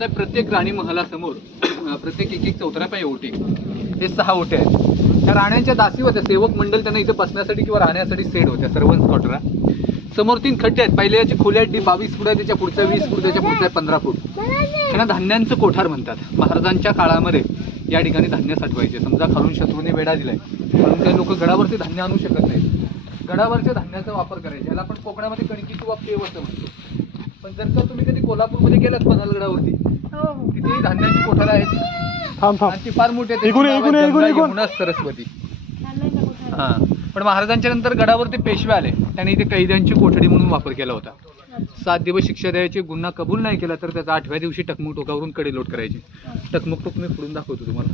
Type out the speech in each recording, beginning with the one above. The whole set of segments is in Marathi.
तर प्रत्येक राणी महालासमोर प्रत्येक एक चौथऱ्यापायी ओटी, हे 6 ओटे आहेत. त्या राण्यांच्या दासी होत्या, सेवक मंडळ त्यांना इथे बसण्यासाठी किंवा राहण्यासाठी सेट होत्या, सर्वन्स क्वार्टरा. समोर 3 खड्डे आहेत. पहिल्या याची खोली आहे 22 फूट आहे, त्याच्या पुढच्या 20 फूट, त्याच्या पुढच्या 15 फूट. त्यांना धान्यांचं कोठार म्हणतात. महाराजांच्या काळामध्ये या ठिकाणी धान्य साठवायचे. समजा खालून शत्रूने वेढा दिलाय, म्हणून काही लोक गडावरती धान्य आणू शकत नाहीत, गडावरच्या धान्याचा वापर करायचा. याला आपण कोकणामध्ये कणकी किंवा पेव असं म्हणतो. पण जर का तुम्ही कधी कोल्हापूरमध्ये गेलात पन्हाळगडावरती, तिथे धान्याची कोठार आहेत आणि ती फार मोठी आहे. यमुना सरस्वती. हा, पण महाराजांच्या नंतर गडावरती पेशवे आले, त्यांनी इथे कैद्यांची कोठडी म्हणून वापर केला होता. 7 दिवस शिक्षा द्यायची, गुन्हा कबूल नाही केला तर त्याचा 8व्या दिवशी टकमक टोकावरून कडेलोट करायची. टकमक टोक मी फोडून दाखवतो तुम्हाला.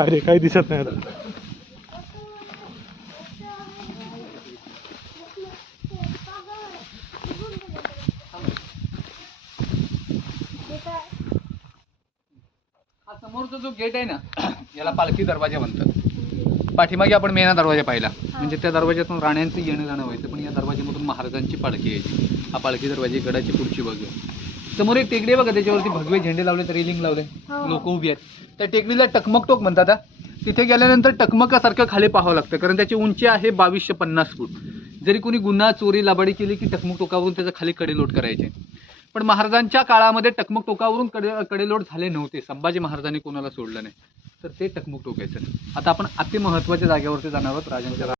अरे काही दिसत नाही आता. हा समोरचा जो गेट आहे ना, याला पालखी दरवाजा म्हणतात. पाठीमागे आपण मेना दरवाजा पाहिला, म्हणजे त्या दरवाज्यातून राण्यांचं येणं जाणं व्हायचं, पण या दरवाज्यामधून महाराजांची पालखी यायची. हा पालखी दरवाजा गडाची पुढची बाजू आहे. समोर एक टेकडी बघा, त्याच्यावरती भगवे झेंडे लावले, रेलिंग लावले, लोक उभी आहेत. त्या टेकडीला टकमक टोक म्हणतात. तिथे गेल्यानंतर टकमकासारखं खाली पाहावं लागतं, कारण त्याची उंची आहे 2250 फूट. जरी कोणी गुन्हा चोरी लबाडी केली की टकमक टोकावरून त्याच्या खाली कडेलोट करायचे. पण महाराजांच्या काळामध्ये टकमक टोकावरून कडेलोट झाले नव्हते. संभाजी महाराजांनी कोणाला सोडलं नाही, तर ते टकमक टोकायचं. आता आपण अति महत्त्वाच्या जागेवरती जाणार आहोत, राजांच्या